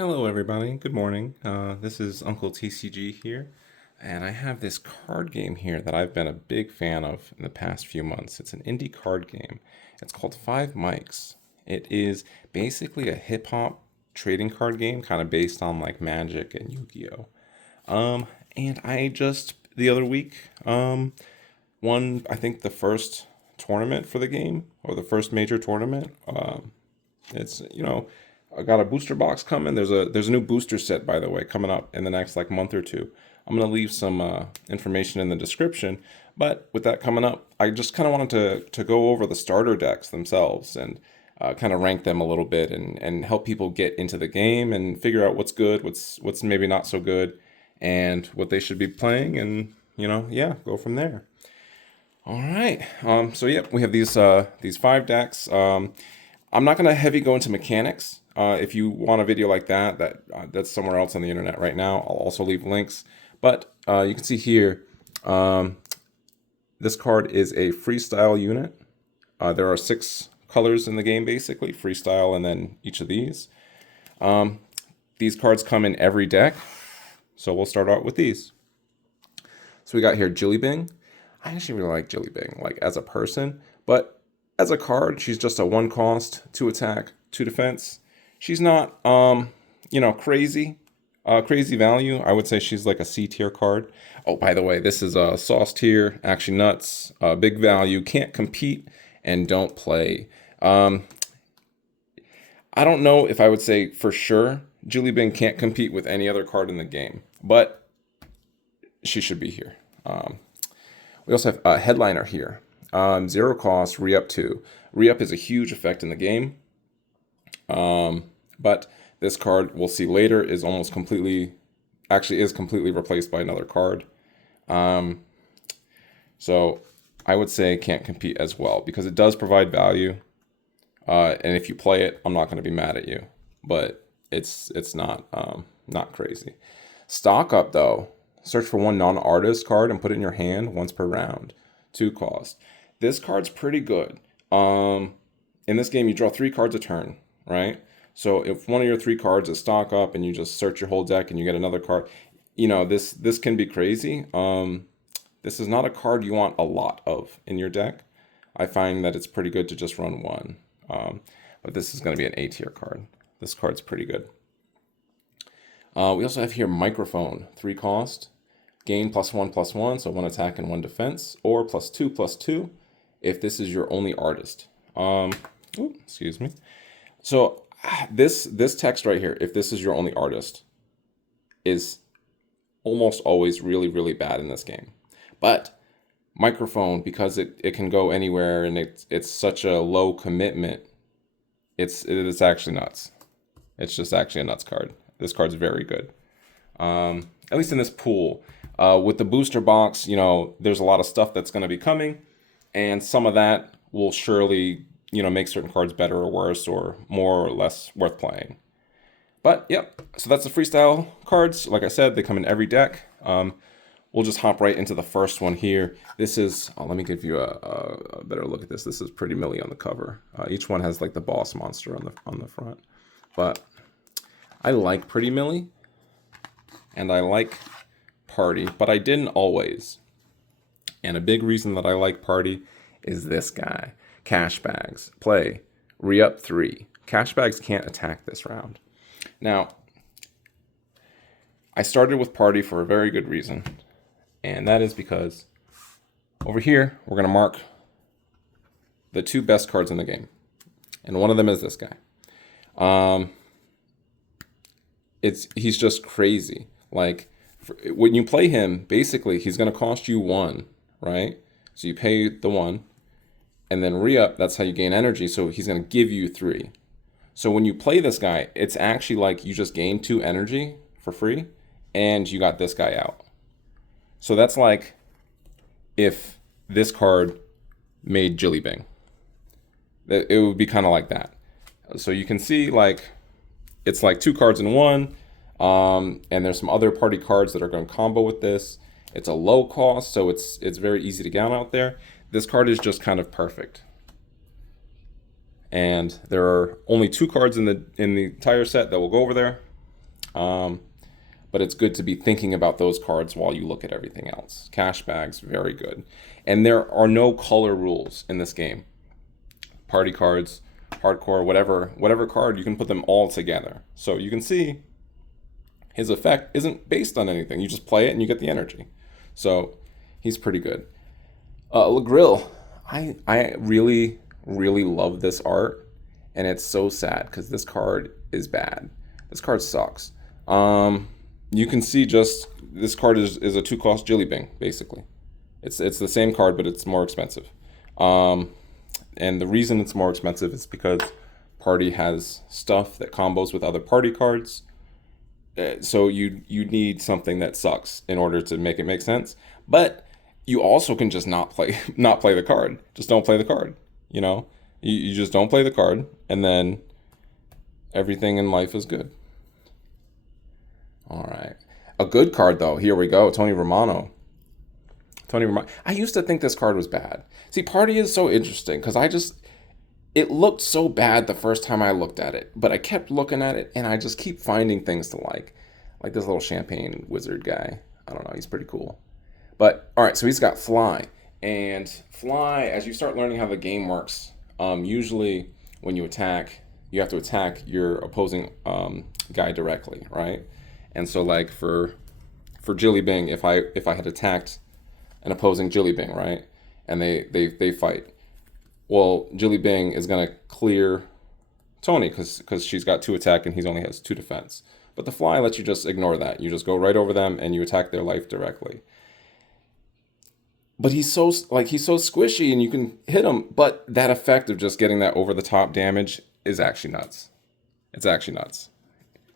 Hello, everybody. Good morning. This is Uncle TCG here, and I have this card game here that I've been a big fan of in the past few months. It's an indie card game. It's called Five Mics. It is basically a hip hop trading card game, kind of based on like Magic and Yu-Gi-Oh. And I just the other week won, I think, the first tournament for the game, or the first major tournament. It's I got a booster box coming. There's a new booster set, by the way, coming up in the next like month or two. I'm gonna leave some information in the description. But with that coming up, I just kind of wanted to go over the starter decks themselves and kind of rank them a little bit and help people get into the game and figure out what's good, what's maybe not so good, and what they should be playing, and yeah, go from there. All right. So yeah, we have these five decks. I'm not gonna heavy go into mechanics. If you want a video like that's somewhere else on the internet right now. I'll also leave links. But you can see here, this card is a freestyle unit. There are 6 colors in the game, basically freestyle, and then each of these. These cards come in every deck, so we'll start out with these. So we got here Jilly Bing. I actually really like Jilly Bing, like as a person, but as a card, she's just a 1 cost, 2 attack, 2 defense. She's not, crazy value. I would say she's like a C tier card. Oh, by the way, this is a sauce tier, actually nuts, big value, can't compete, and don't play. I don't know if I would say for sure Jilly Bing can't compete with any other card in the game, but she should be here. We also have a headliner here. 0 cost, re-up 2. Re-up is a huge effect in the game. But this card, we'll see later, is completely replaced by another card. So I would say can't compete as well, because it does provide value. And if you play it, I'm not going to be mad at you. But it's not crazy. Stock up, though. Search for 1 non-artist card and put it in your hand once per round. 2 cost. This card's pretty good. In this game, you draw 3 cards a turn, right? So if one of your 3 cards is stock up and you just search your whole deck and you get another card, this can be crazy. This is not a card you want a lot of in your deck. I find that it's pretty good to just run 1. But this is going to be an A tier card. This card's pretty good. We also have here Microphone, 3 cost. Gain +1/+1, so 1 attack and 1 defense, or +2/+2 if this is your only artist. Excuse me. So this text right here, if this is your only artist, is almost always really, really bad in this game. But Microphone, because it can go anywhere and it's such a low commitment, it's actually nuts. It's just actually a nuts card. This card's very good. At least in this pool. With the booster box, there's a lot of stuff that's going to be coming, and some of that will surely, make certain cards better or worse, or more or less worth playing. But, yep, so that's the freestyle cards. Like I said, they come in every deck. We'll just hop right into the first one here. This is, let me give you a better look at this. This is Pretty Millie on the cover. Each one has like the boss monster on the front. But I like Pretty Millie, and I like Party, but I didn't always. And a big reason that I like Party is this guy. Cash bags. Play. Re-up 3. Cash bags can't attack this round. Now, I started with Party for a very good reason. And that is because over here, we're going to mark the 2 best cards in the game. And one of them is this guy. He's just crazy. Like, when you play him, basically, he's going to cost you 1, right? So you pay the 1, and then re-up, that's how you gain energy, so he's going to give you 3. So when you play this guy, it's actually like you just gain 2 energy for free, and you got this guy out. So that's like if this card made Jilly Bing. It would be kind of like that. So you can see, like, it's like 2 cards in 1. And there's some other party cards that are going to combo with this. It's a low cost, so it's very easy to get out there. This card is just kind of perfect. And there are only 2 cards in the entire set that will go over there. But it's good to be thinking about those cards while you look at everything else. Cash bags, very good. And there are no color rules in this game. Party cards, hardcore, whatever card, you can put them all together. So you can see his effect isn't based on anything. You just play it and you get the energy. So he's pretty good. LaGrill, I really, really love this art. And it's so sad because this card is bad. This card sucks. You can see just this card is a 2-cost Jilly Bing, basically. It's the same card, but it's more expensive. And the reason it's more expensive is because Party has stuff that combos with other party cards. So you need something that sucks in order to make it make sense. But you also can just not play the card. Just don't play the card. You know, you just don't play the card, and then everything in life is good. All right, a good card though. Here we go, Tony Romano. I used to think this card was bad. See, Party is so interesting because it looked so bad the first time I looked at it, but I kept looking at it and I just keep finding things to like this little champagne wizard guy. I don't know, he's pretty cool. But all right, so he's got Fly, and Fly, as you start learning how the game works, usually when you attack, you have to attack your opposing guy directly, right? And so like for Jilly Bing, if I had attacked an opposing Jilly Bing, right? And they fight. Well, Jilly Bing is going to clear Tony because she's got 2 attack and he only has 2 defense. But the Fly lets you just ignore that. You just go right over them and you attack their life directly. But he's so squishy and you can hit him, but that effect of just getting that over the top damage is actually nuts. It's actually nuts.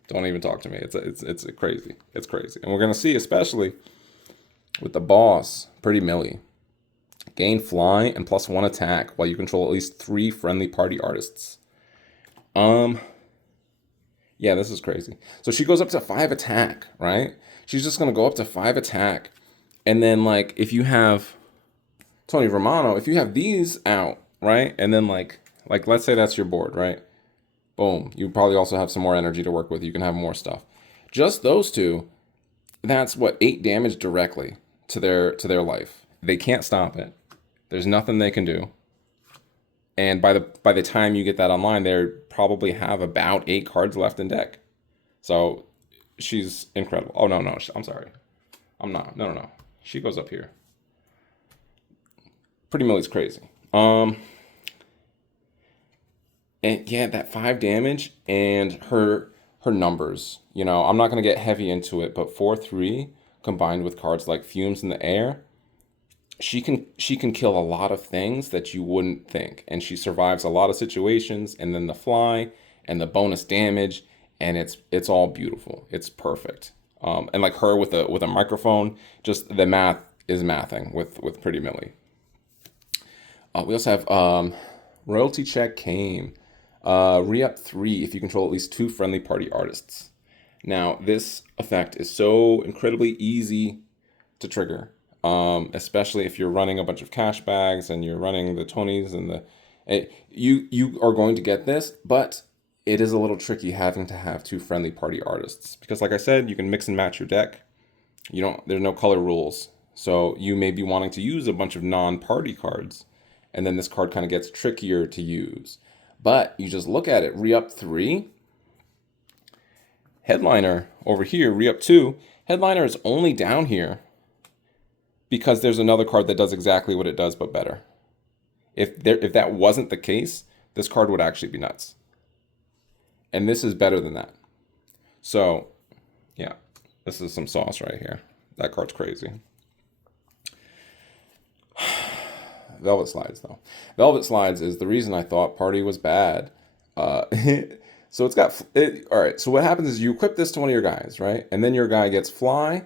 Don't even talk to me. It's crazy. It's crazy. And we're going to see, especially with the boss, Pretty Millie. Gain Fly and +1 attack while you control at least 3 friendly party artists. Yeah, this is crazy. So she goes up to 5 attack, right? She's just gonna go up to 5 attack. And then like if you have Tony Romano, if you have these out, right? And then like let's say that's your board, right? Boom. You probably also have some more energy to work with. You can have more stuff. Just those 2, that's what, 8 damage directly to their life. They can't stop it. There's nothing they can do. And by the time you get that online, they probably have about 8 cards left in deck. So she's incredible. Oh no, I'm sorry. I'm not. No. She goes up here. Pretty Millie's crazy. And yeah, that 5 damage and her numbers. You know, I'm not gonna get heavy into it, but 4/3 combined with cards like Fumes in the Air, she can kill a lot of things that you wouldn't think, and she survives a lot of situations. And then the Fly and the bonus damage, and it's all beautiful. It's perfect. And like her with a microphone, just the math is mathing with Pretty Millie. We also have Royalty Check Came. Re-up 3 if you control at least 2 friendly party artists. Now, this effect is so incredibly easy to trigger, especially if you're running a bunch of cash bags and you're running the Tonys and you are going to get this, but it is a little tricky having to have 2 friendly party artists because, like I said, you can mix and match your deck. There's no color rules, so you may be wanting to use a bunch of non-party cards, and then this card kind of gets trickier to use. But you just look at it, re-up 3. Headliner over here, re-up 2. Headliner is only down here because there's another card that does exactly what it does, but better. If that wasn't the case, this card would actually be nuts. And this is better than that. So, yeah, this is some sauce right here. That card's crazy. Velvet Slides, though. Velvet Slides is the reason I thought Party was bad. So all right, so what happens is you equip this to one of your guys, right? And then your guy gets Fly,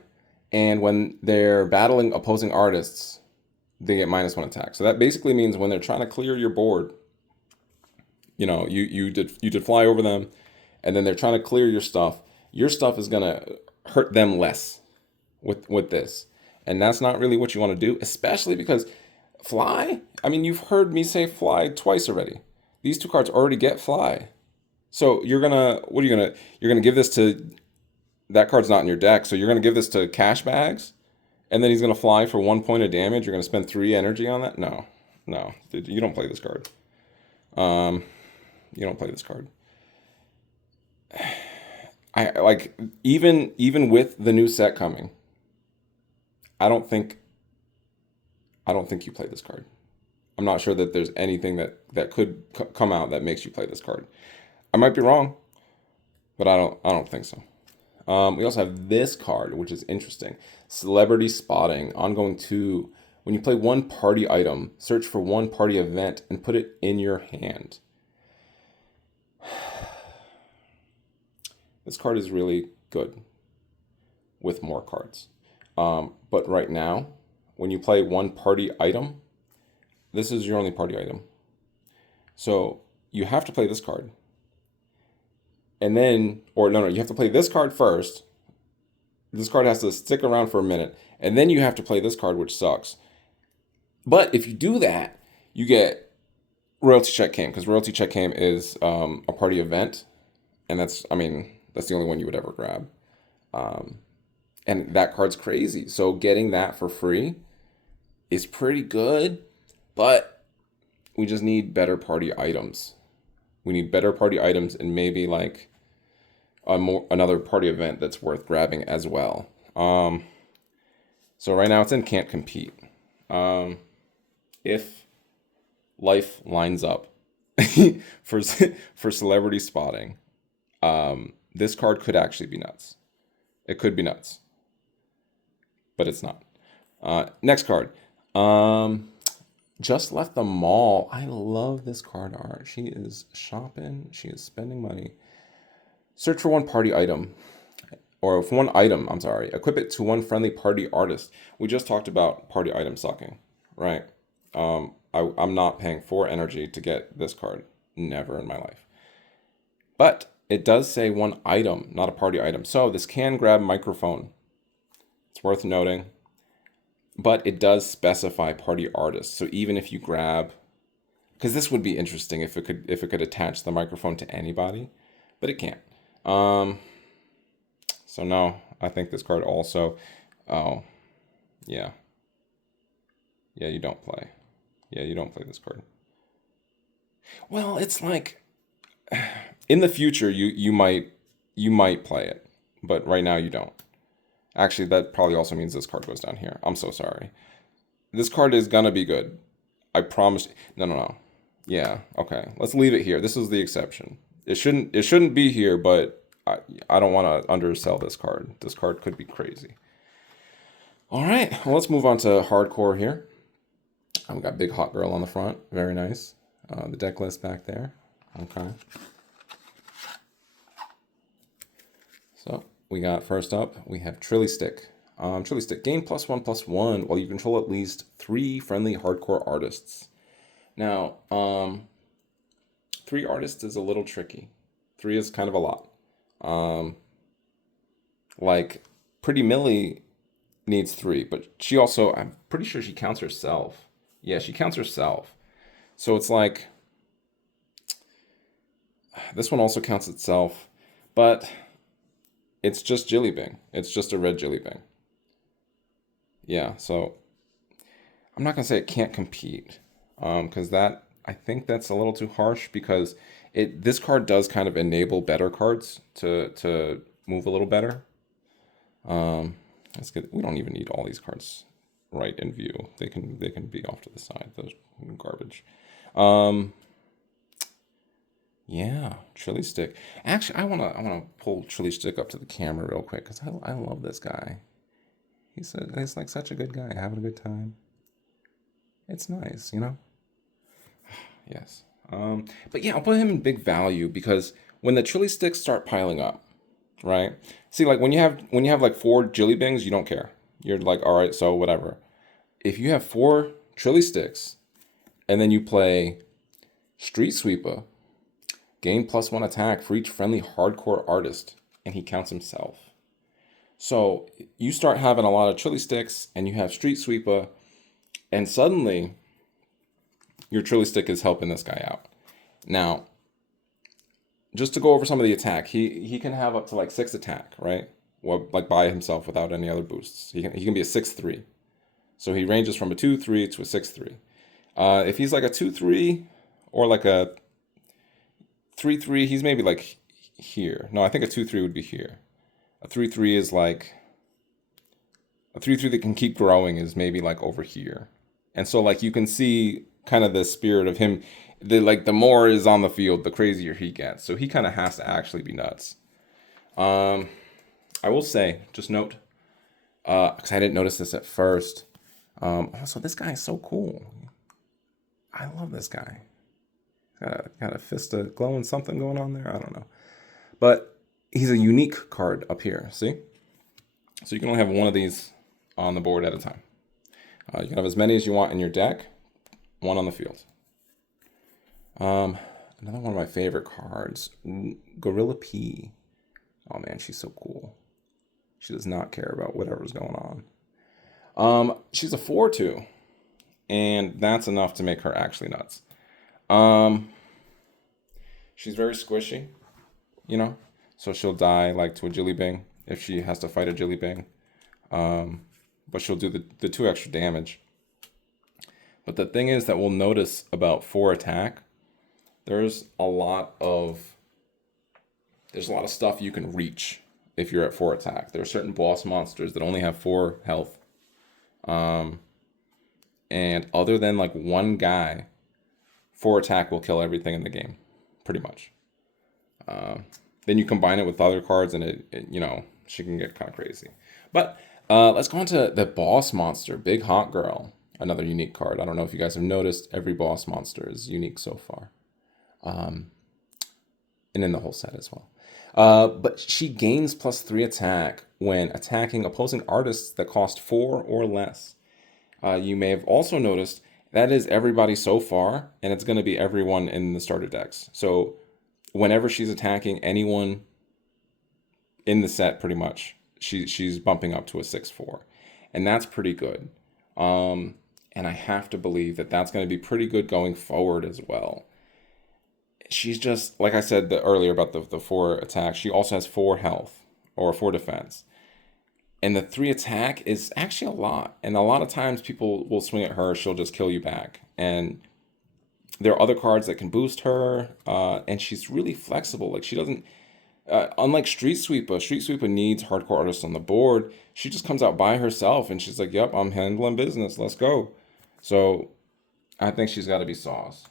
and when they're battling opposing artists, they get -1 attack. So that basically means when they're trying to clear your board, you did Fly over them, and then they're trying to clear your stuff is gonna hurt them less with this. And that's not really what you want to do, especially because Fly, I mean, you've heard me say Fly twice already. These 2 cards already get Fly. So you're gonna give this to that card's not in your deck, so you're going to give this to Cash Bags, and then he's going to fly for 1 point of damage. You're going to spend 3 energy on that? No. No. Dude, you don't play this card. You don't play this card. I like even with the new set coming, I don't think you play this card. I'm not sure that there's anything that could come out that makes you play this card. I might be wrong, but I don't think so. We also have this card, which is interesting. Celebrity Spotting, ongoing 2. When you play one party item, search for one party event and put it in your hand. This card is really good with more cards. But right now, when you play one party item, this is your only party item. So you have to play this card. And then, or no, you have to play this card first. This card has to stick around for a minute. And then you have to play this card, which sucks. But if you do that, you get Royalty Check Came, because Royalty Check Came is a party event. And that's the only one you would ever grab. And that card's crazy. So getting that for free is pretty good. But we just need better party items. We need better party items and maybe like another party event that's worth grabbing as well. So right now it's in Can't Compete. If life lines up for Celebrity Spotting, this card could actually be nuts. It could be nuts, but it's not. Next card. Just Left the Mall. I love this card art. She is shopping. She is spending money. Search for one party item. Or for one item, I'm sorry. Equip it to one friendly party artist. We just talked about party item sucking, right? I'm not paying 4 energy to get this card. Never in my life. But it does say one item, not a party item. So this can grab microphone. It's worth noting. But it does specify party artist. So even if you grab, because this would be interesting if it could attach the microphone to anybody, but it can't. So no, I think this card also. Oh, yeah. Yeah, you don't play. Yeah, you don't play this card. Well, it's like in the future you might play it, but right now you don't. Actually, that probably also means this card goes down here. I'm so sorry. This card is gonna be good. I promise. No. Yeah, okay. Let's leave it here. This is the exception. It shouldn't be here, but I don't want to undersell this card. This card could be crazy. All right, well, let's move on to hardcore here. I've got Big Hot Girl on the front. Very nice. The deck list back there. Okay. So we got first up, we have Trilly Stick. Trilly Stick, gain +1/+1 while you control at least 3 friendly hardcore artists. Now, 3 artists is a little tricky. 3 is kind of a lot. Like Pretty Millie needs 3, but she also, I'm pretty sure she counts herself. Yeah, she counts herself. So it's like, this one also counts itself, but it's just Jilly Bing. It's just a red Jilly Bing. Yeah, so I'm not gonna say it can't compete, because I think that's a little too harsh, because this card does kind of enable better cards to move a little better. That's good. We don't even need all these cards right in view. They can be off to the side. Those garbage. Yeah, Trilly Stick. Actually, I wanna pull Trilly Stick up to the camera real quick, because I love this guy. He's like such a good guy, having a good time. It's nice, you know. Yes. But yeah, I'll put him in big value, because when the Trilly Sticks start piling up, right? See, like when you have like 4 Jilly Bings, you don't care. You're like, all right, so whatever. If you have 4 Trilly Sticks, and then you play Street Sweeper, gain +1 attack for each friendly hardcore artist, and he counts himself. So you start having a lot of Trilly Sticks, and you have Street Sweeper, and suddenly your Trilly Stick is helping this guy out. Now, just to go over some of the attack, he can have up to like 6 attack, right? like by himself without any other boosts. He can be a 6/3. So he ranges from a 2/3 to a 6/3. If he's like a 2/3 or like a 3/3, he's maybe like here. No, I think a 2/3 would be here. A 3/3 is like a 3/3 that can keep growing is maybe like over here. And so like you can see kind of the spirit of him. The more is on the field, the crazier he gets. So he kind of has to actually be nuts. I will say, just note, because I didn't notice this at first. Also, this guy is so cool. I love this guy. Got a fist of glowing something going on there. I don't know. But he's a unique card up here. See? So you can only have one of these on the board at a time. You can have as many as you want in your deck. One on the field. Another one of my favorite cards. Gorilla P. Oh man, she's so cool. She does not care about whatever's going on. She's a 4/2. And that's enough to make her actually nuts. She's very squishy, you know? So she'll die like to a Jilly Bing if she has to fight a Jilly Bing. But she'll do the 2 extra damage. But the thing is that we'll notice about 4 attack, there's a lot of stuff you can reach if you're at 4 attack. There are certain boss monsters that only have 4 health. And other than like one guy, 4 attack will kill everything in the game, pretty much. Then you combine it with other cards, and it she can get kind of crazy. But let's go on to the boss monster, Big Hot Girl, another unique card. I don't know if you guys have noticed, every boss monster is unique so far, and in the whole set as well. But she gains +3 attack when attacking opposing artists that cost 4 or less. You may have also noticed that is everybody so far, and it's going to be everyone in the starter decks. So whenever she's attacking anyone in the set, pretty much, she's bumping up to a 6/4. And that's pretty good. And I have to believe that that's going to be pretty good going forward as well. She's just, like I said earlier about the 4 attack, she also has 4 health, or 4 defense. And the 3 attack is actually a lot. And a lot of times people will swing at her, she'll just kill you back. And there are other cards that can boost her, and she's really flexible. Like, she doesn't, unlike Street Sweeper needs hardcore artists on the board. She just comes out by herself, and she's like, yep, I'm handling business, let's go. So I think she's got to be sauce.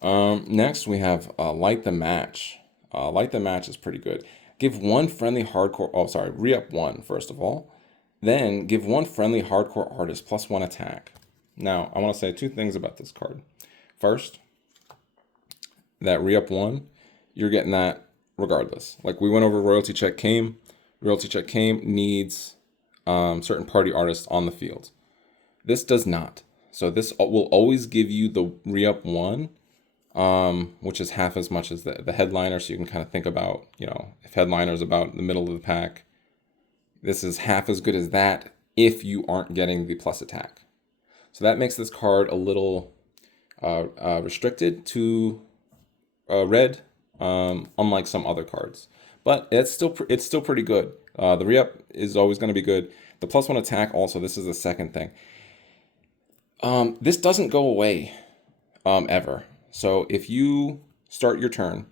Next, we have Light the Match. Light the Match is pretty good. Give one friendly hardcore, re-up 1, first of all. Then give one friendly hardcore artist +1 attack. Now, I want to say 2 things about this card. First, that re-up 1, you're getting that regardless. Like we went over Royalty Check Came. Royalty Check Came needs certain party artists on the field. This does not. So this will always give you the re-up 1, which is half as much as the headliner. So you can kind of think about, if headliner is about the middle of the pack, this is half as good as that if you aren't getting the plus attack. So that makes this card a little restricted to red, unlike some other cards. But it's still pretty good. The re-up is always going to be good. The +1 attack also, this is the second thing. This doesn't go away ever. So if you start your turn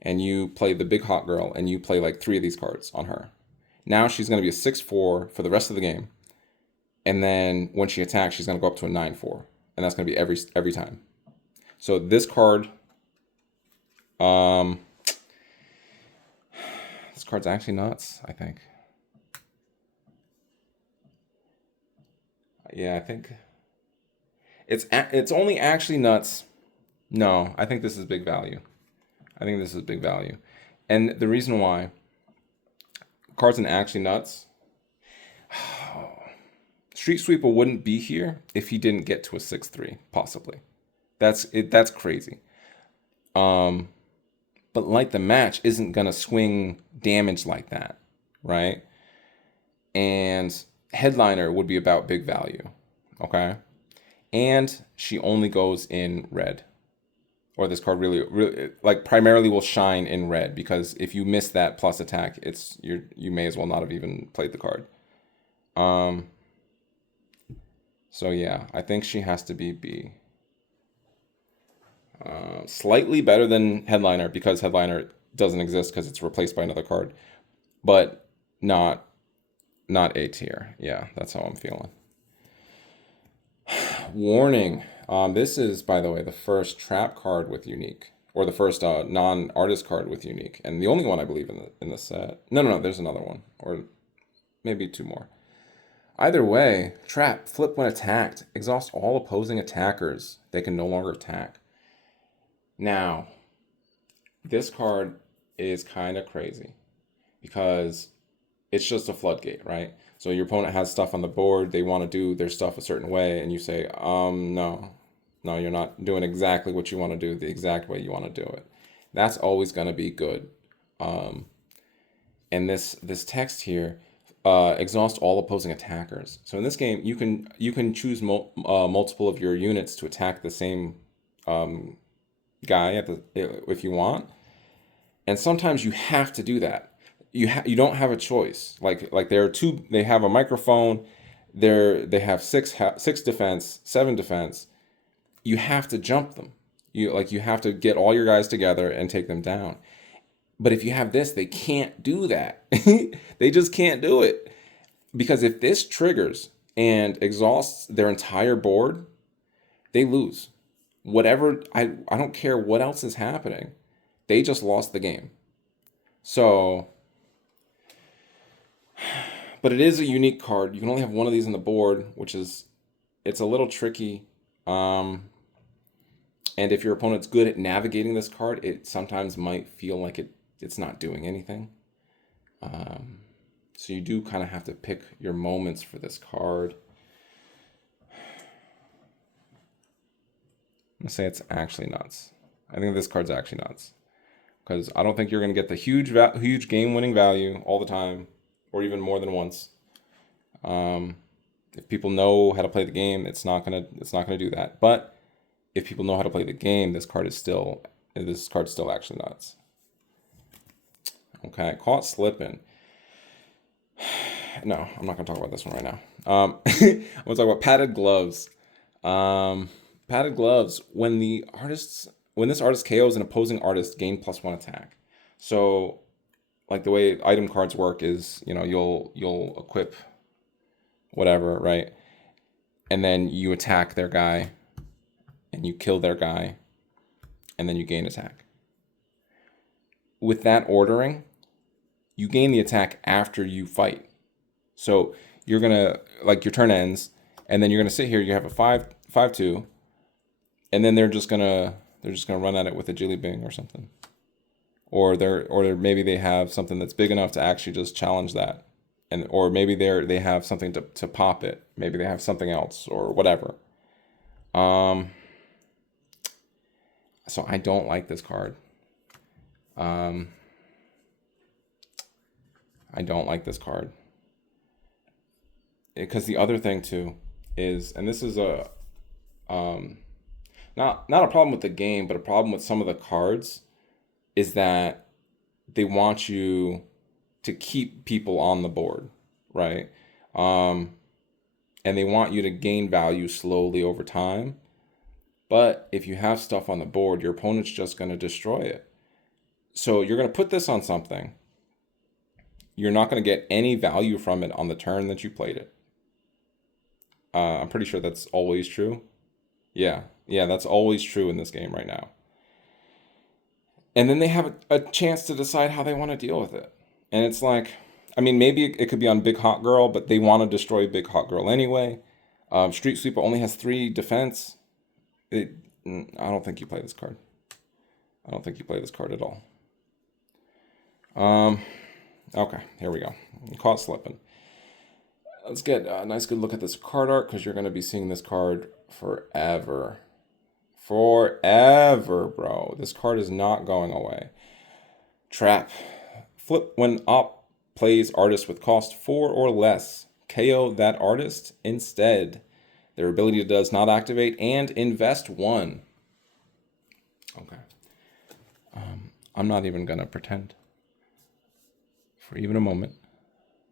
and you play the Big Hot Girl and you play like 3 of these cards on her, now she's going to be a 6/4 for the rest of the game. And then when she attacks, she's going to go up to a 9/4. And that's going to be every time. So this card, this card's actually nuts, I think. Yeah, I think it's only actually nuts. No, I think this is big value. And the reason why, cards in actually nuts, Street Sweeper wouldn't be here if he didn't get to a 6/3, possibly. That's crazy. But Light the Match isn't gonna swing damage like that, right? And Headliner would be about big value, okay? And she only goes in red. or this card really like primarily will shine in red, because if you miss that plus attack, you may as well not have even played the card. So yeah, I think she has to be B. Slightly better than Headliner, because Headliner doesn't exist because it's replaced by another card, but not A tier. Yeah, that's how I'm feeling. Warning. This is, by the way, the first trap card with unique, or the first non-artist card with unique, and the only one I believe in the set. No, there's another one, or maybe two more. Either way, trap, flip when attacked, exhaust all opposing attackers. They can no longer attack. Now, this card is kind of crazy because it's just a floodgate, right? So your opponent has stuff on the board, they want to do their stuff a certain way, and you say, no, you're not doing exactly what you want to do the exact way you want to do it. That's always going to be good. And this text here, exhaust all opposing attackers. So in this game, you can choose multiple of your units to attack the same guy if you want, and sometimes you have to do that. You don't have a choice. Like there are two. They have a microphone. They have six defense, 7 defense. You have to jump them. You have to get all your guys together and take them down. But if you have this, they can't do that. They just can't do it, because if this triggers and exhausts their entire board, they lose. Whatever, I don't care what else is happening. They just lost the game. So, but it is a unique card. You can only have one of these on the board, it's a little tricky. And if your opponent's good at navigating this card, it sometimes might feel like it's not doing anything. So you do kind of have to pick your moments for this card. I'm gonna say it's actually nuts. I think this card's actually nuts, because I don't think you're gonna get the huge game-winning value all the time, or even more than once. If people know how to play the game, it's not gonna do that. But if people know how to play the game, this card's still actually nuts. Okay, caught slipping. No, I'm not gonna talk about this one right now. I'm gonna talk about padded gloves. Padded gloves. When this artist KOs an opposing artist, gain +1 attack. So, like the way item cards work is, you'll equip whatever, right? And then you attack their guy, and you kill their guy, and then you gain attack. With that ordering, you gain the attack after you fight. So you're gonna, like, your turn ends, and then you're gonna sit here. You have a 5/2, and then they're just gonna run at it with a Jilly Bing or something, or maybe they have something that's big enough to actually just challenge that, or maybe they have something to pop it. Maybe they have something else or whatever. So I don't like this card. I don't like this card. Because the other thing too is, and this is a not a problem with the game, but a problem with some of the cards, is that they want you to keep people on the board, right? And they want you to gain value slowly over time. But if you have stuff on the board, your opponent's just going to destroy it. So you're going to put this on something. You're not going to get any value from it on the turn that you played it. I'm pretty sure that's always true. Yeah, that's always true in this game right now. And then they have a chance to decide how they want to deal with it. And it's like, I mean, maybe it could be on Big Hot Girl, but they want to destroy Big Hot Girl anyway. Street Sweeper only has 3 defense. I don't think you play this card. I don't think you play this card at all. Okay, here we go. Caught slipping. Let's get a nice good look at this card art, because you're going to be seeing this card forever. Forever, bro. This card is not going away. Trap. Flip when op plays artist with cost 4 or less. KO that artist instead. Their ability does not activate, and invest 1. Okay. I'm not even going to pretend for even a moment.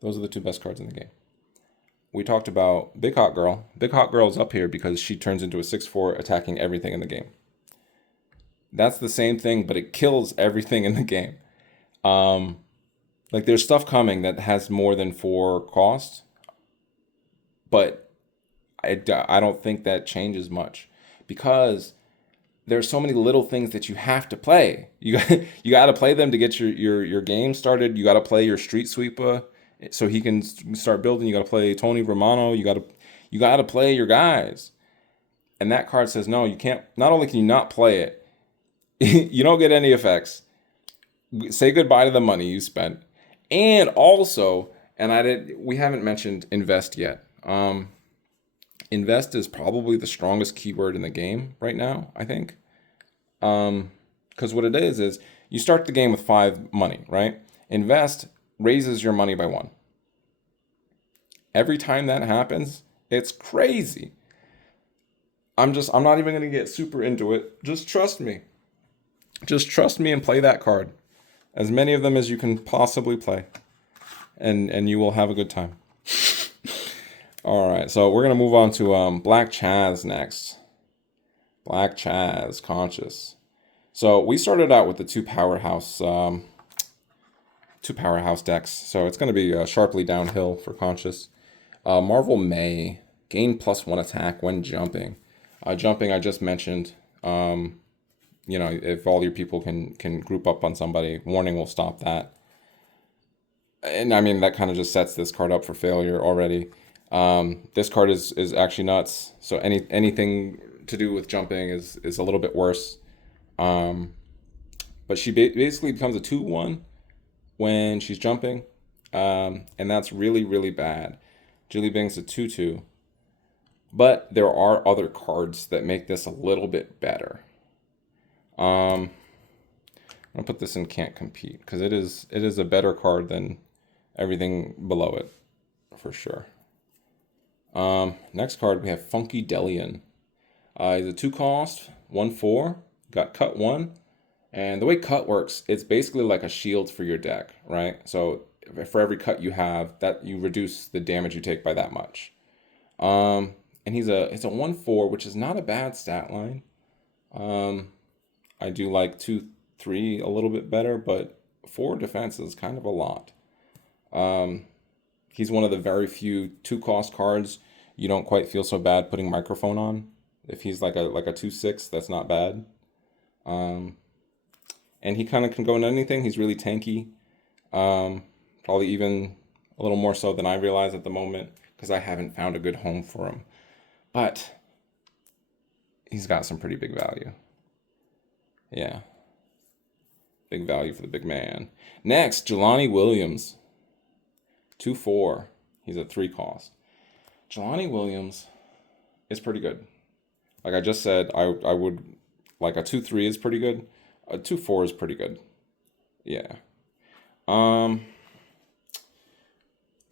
Those are the two best cards in the game. We talked about Big Hot Girl. Big Hot Girl is up here because she turns into a 6/4 attacking everything in the game. That's the same thing, but it kills everything in the game. Like there's stuff coming that has more than 4 cost, but I don't think that changes much because there's so many little things that you have to play. You got to play them to get your game started. You got to play your Street Sweeper so he can start building. You got to play Tony Romano. You got to play your guys. And that card says no, you can't. Not only can you not play it, you don't get any effects. Say goodbye to the money you spent. And also, we haven't mentioned invest yet. Invest is probably the strongest keyword in the game right now, I think. Because what it is you start the game with 5 money, right? Invest raises your money by 1. Every time that happens, it's crazy. I'm not even going to get super into it. Just trust me. Just trust me and play that card. As many of them as you can possibly play. And you will have a good time. All right, so we're going to move on to Black Chaz next. Black Chaz, Conscious. So we started out with the two powerhouse decks. So it's going to be sharply downhill for Conscious. Marvel May, gain +1 attack when jumping. Jumping, I just mentioned. If all your people can group up on somebody, warning will stop that. And I mean, that kind of just sets this card up for failure already. This card is actually nuts. So anything to do with jumping is a little bit worse. But she basically becomes a 2/1 when she's jumping. And that's really, really bad. Julie Bing's a 2/2. But there are other cards that make this a little bit better. I'm gonna put this in can't compete because it is a better card than everything below it for sure. Next card we have Funky Delian. He's a 2 cost, 1/4, got cut 1, and the way cut works, it's basically like a shield for your deck, right? So for every cut you have, that you reduce the damage you take by that much. And it's a 1/4, which is not a bad stat line. I do like 2/3 a little bit better, but 4 defense is kind of a lot. He's one of the very few 2 cost cards you don't quite feel so bad putting microphone on. If he's like a 2/6, that's not bad. And he kind of can go into anything. He's really tanky. Probably even a little more so than I realize at the moment because I haven't found a good home for him. But he's got some pretty big value. Yeah. Big value for the big man. Next, Jelani Williams. 2/4. He's a 3 cost. Jelani Williams is pretty good. Like I just said, I would like a 2/3 is pretty good. A 2/4 is pretty good. Yeah.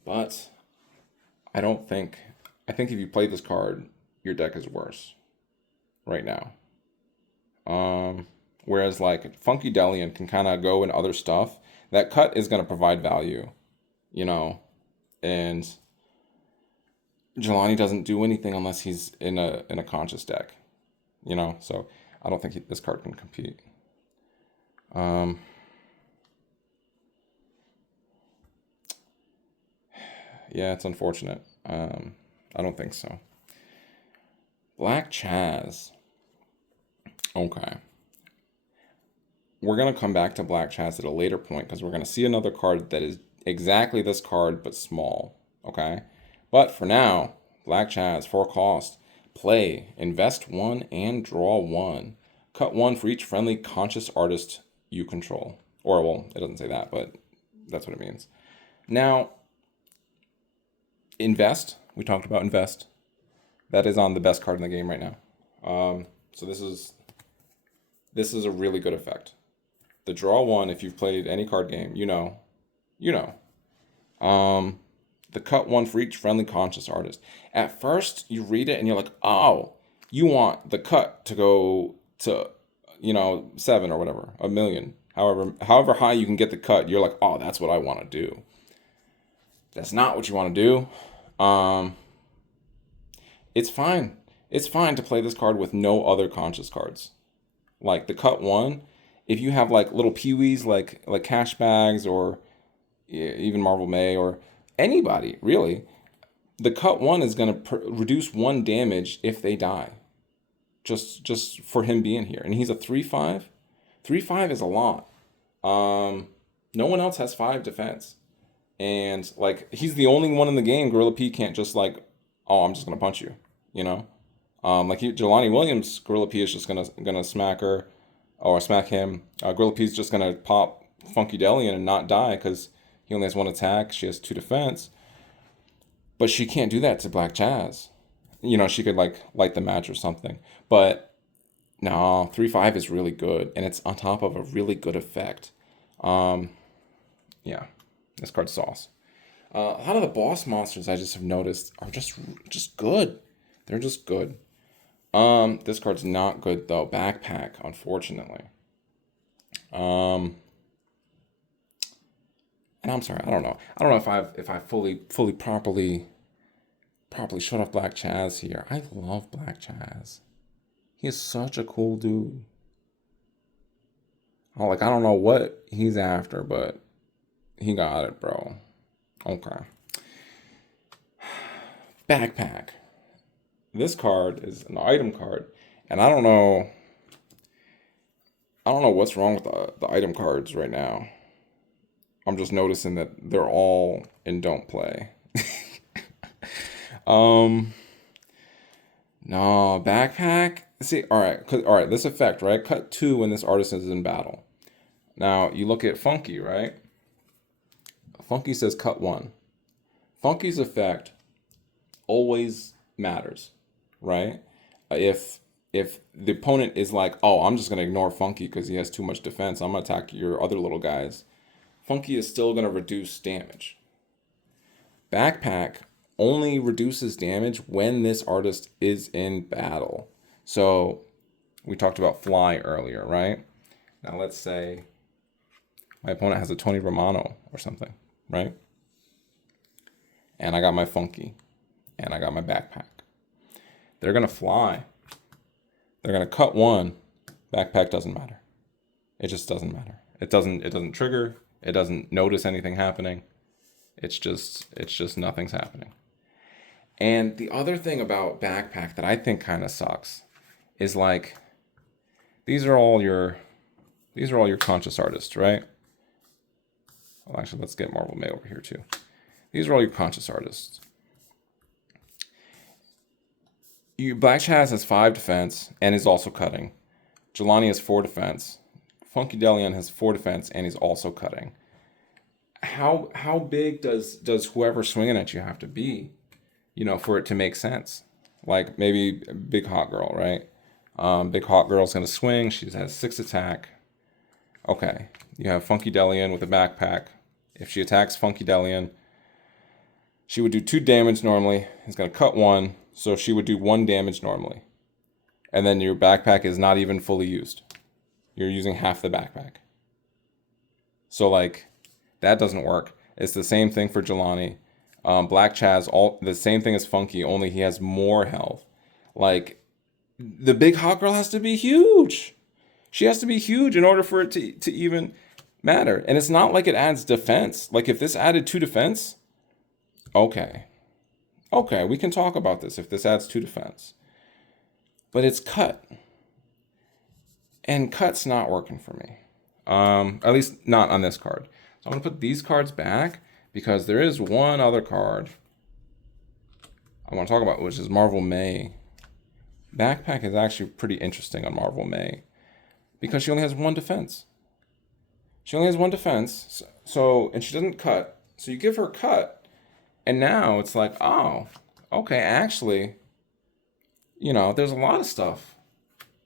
But I think if you play this card, your deck is worse right now. Whereas like Funky Delian can kind of go in other stuff. That cut is going to provide value, and Jelani doesn't do anything unless he's in a conscious deck, So I don't think this card can compete. Yeah, it's unfortunate. I don't think so. Black Chaz. Okay. We're going to come back to Black Chaz at a later point because we're going to see another card that is exactly this card but small. Okay? But for now, Black Chaz, 4 cost. Play, invest 1 and draw 1. Cut 1 for each friendly conscious artist you control. Or, well, it doesn't say that, but that's what it means. Now, invest. We talked about invest. That is on the best card in the game right now. So this is a really good effect. The draw 1, if you've played any card game, you know. The cut 1 for each friendly conscious artist. At first, you read it and you're like, oh, you want the cut to go to you know, 7 or whatever, a million. However high you can get the cut, you're like, oh, that's what I want to do. That's not what you want to do. It's fine. It's fine to play this card with no other conscious cards. Like the cut one, if you have like little peewees like cash bags or even Marvel May or anybody really, the cut one is going to reduce 1 damage if they die. Just for him being here, and he's a 3/5. 3/5 is a lot. No one else has 5 defense, and like he's the only one in the game. Gorilla P can't just like, oh, I'm just gonna punch you, you know. Jelani Williams, Gorilla P is just gonna smack her, or smack him. Gorilla P is just gonna pop Funky Delian and not die because he only has 1 attack. She has 2 defense, but she can't do that to Black Chaz. You know, she could like light the match or something, but no, 3/5 is really good, and it's on top of a really good effect. Yeah, this card's sauce. A lot of the boss monsters I just have noticed are just good. They're just good. This card's not good though. Backpack, unfortunately. And I'm sorry, I don't know. I don't know if I fully properly shut off Black Chaz here. I love Black Chaz. He is such a cool dude. Oh, like I don't know what he's after, but he got it, bro. Okay. Backpack. This card is an item card, and I don't know what's wrong with the item cards right now. I'm just noticing that they're all in don't play. No, backpack. See, all right, this effect, right? Cut 2 when this artist is in battle. Now, you look at Funky, right? Funky says cut 1. Funky's effect always matters, right? If the opponent is like, oh, I'm just going to ignore Funky because he has too much defense, I'm going to attack your other little guys, Funky is still going to reduce damage. Backpack only reduces damage when this artist is in battle. So we talked about Fly earlier, right? Now let's say my opponent has a Tony Romano or something, right? And I got my Funky, and I got my Backpack. They're gonna fly. They're gonna cut 1. Backpack doesn't matter. It just doesn't matter. It doesn't trigger. It doesn't notice anything happening. It's just nothing's happening. And the other thing about Backpack that I think kind of sucks is like these are all your conscious artists, right? Well, actually, let's get Marvel May over here too. These are all your conscious artists. Black Chaz has 5 defense and is also cutting. Jelani has 4 defense. Funky Delian has 4 defense and he's also cutting. How big does whoever's swinging at you have to be, you know, for it to make sense? Like maybe Big Hot Girl, right? Big Hot Girl's gonna swing. She has 6 attack. Okay, you have Funky Delian with a backpack. If she attacks Funky Delian, she would do 2 damage normally. He's gonna cut 1, so she would do 1 damage normally. And then your backpack is not even fully used. You're using half the backpack. So like, that doesn't work. It's the same thing for Jelani. Black Chaz, the same thing as Funky, only he has more health. Like, the Big Hot Girl has to be huge. She has to be huge in order for it to even matter. And it's not like it adds defense. Like, if this added 2 defense, okay, we can talk about this if this adds 2 defense. But it's cut. And cut's not working for me. At least not on this card. So I'm going to put these cards back because there is one other card I want to talk about, which is Marvel May. Backpack is actually pretty interesting on Marvel May because she only has 1 defense. She only has 1 defense, and she doesn't cut. So you give her cut, and now it's like, oh, okay, actually, you know, there's a lot of stuff.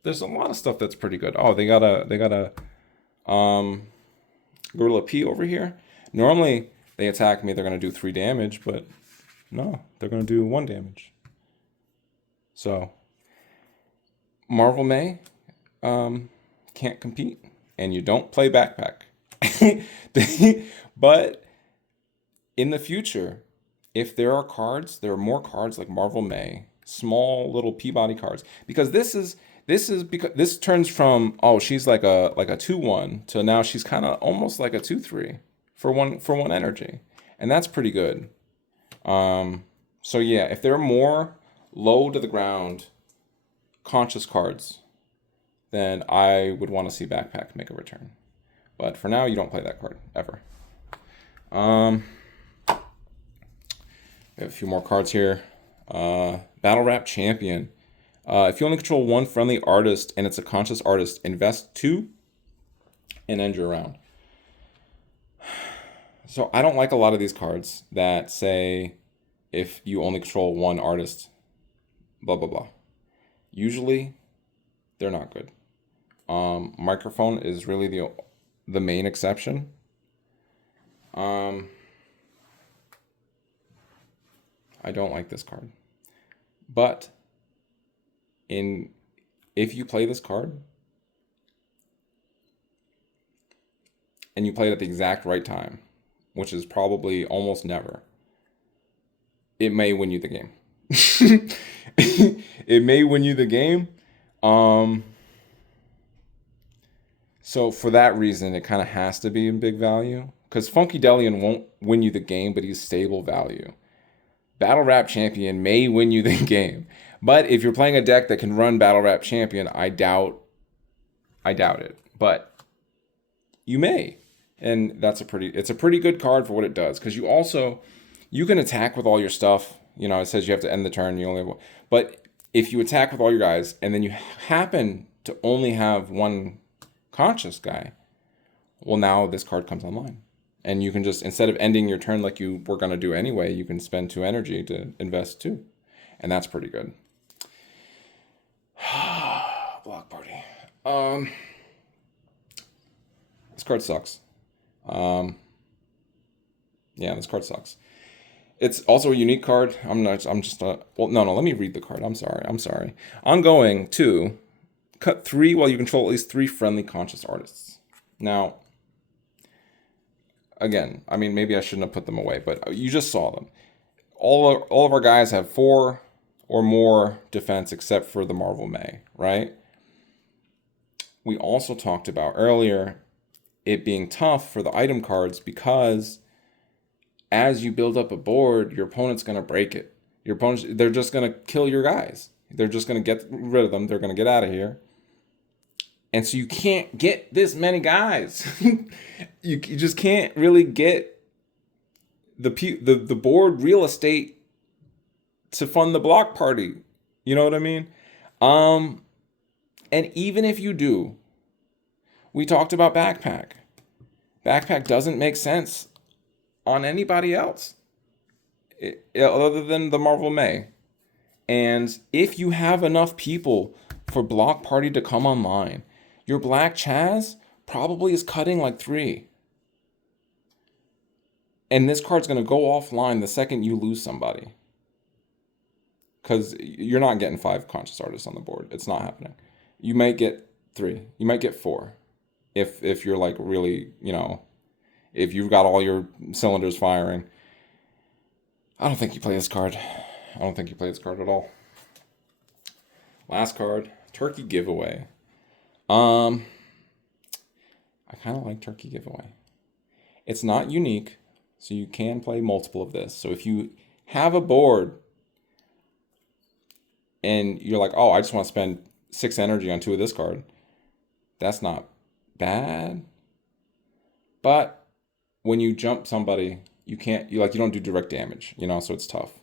There's a lot of stuff that's pretty good. Oh, they got a Gorilla P over here. Normally they attack me, they're gonna do 3 damage, but no, they're gonna do 1 damage. So Marvel May, can't compete, and you don't play backpack. But in the future, if there are more cards like Marvel May, small little Peabody cards, because because this turns from, oh, she's like a 2/1 to now she's kind of almost like a 2/3 for one energy, and that's pretty good. So yeah, if there are more low to the ground conscious cards, then I would want to see Backpack make a return. But for now, you don't play that card ever. We have a few more cards here. Battle Rap Champion. If you only control one friendly artist and it's a conscious artist, invest 2 and end your round. So I don't like a lot of these cards that say if you only control one artist, blah, blah, blah. Usually, they're not good. Microphone is really the main exception. I don't like this card. But if you play this card and you play it at the exact right time, which is probably almost never, it may win you the game. It may win you the game. So for that reason, it kind of has to be in big value. Because Funky Delian won't win you the game, but he's stable value. Battle Rap Champion may win you the game. But if you're playing a deck that can run Battle Rap Champion, I doubt it. But you may. And it's a pretty good card for what it does. Because you can attack with all your stuff. You know, it says you have to end the turn. But if you attack with all your guys, and then you happen to only have one conscious guy, well, now this card comes online. And you can just, instead of ending your turn like you were going to do anyway, you can spend 2 energy to invest 2. And that's pretty good. Block Party. This card sucks. Yeah, this card sucks. It's also a unique card. Let me read the card. I'm sorry. I'm going to cut 3 while you control at least 3 friendly conscious artists. Now, again, I mean, maybe I shouldn't have put them away, but you just saw them. All of our guys have 4 or more defense except for the Marvel May, right? We also talked about earlier it being tough for the item cards because as you build up a board, your opponent's going to break it. They're just going to kill your guys. They're just going to get rid of them. They're going to get out of here. And so you can't get this many guys. you just can't really get the board real estate to fund the block party. You know what I mean? And even if you do, we talked about Backpack. Backpack doesn't make sense on anybody else other than the Marvel May. And if you have enough people for block party to come online, your Black Chaz probably is cutting like 3. And this card's going to go offline the second you lose somebody. Because you're not getting 5 conscious artists on the board. It's not happening. You might get 3. You might get 4. If you're like really, if you've got all your cylinders firing. I don't think you play this card. I don't think you play this card at all. Last card, Turkey Giveaway. I kind of like Turkey Giveaway. It's not unique, so you can play multiple of this. So if you have a board and you're like, oh, I just want to spend 6 energy on 2 of this card, that's not bad. But when you jump somebody, you don't do direct damage, so it's tough.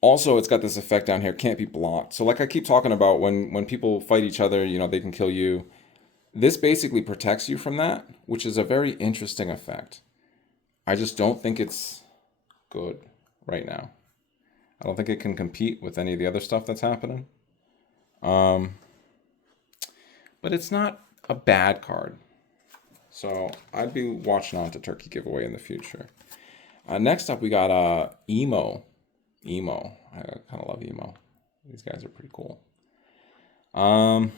Also, it's got this effect down here, can't be blocked. So like I keep talking about when people fight each other, they can kill you. This basically protects you from that, which is a very interesting effect. I just don't think it's good right now. I don't think it can compete with any of the other stuff that's happening. But it's not a bad card. So I'd be watching on to Turkey Giveaway in the future. Next up, we got Emo. I kind of love Emo. These guys are pretty cool. Um,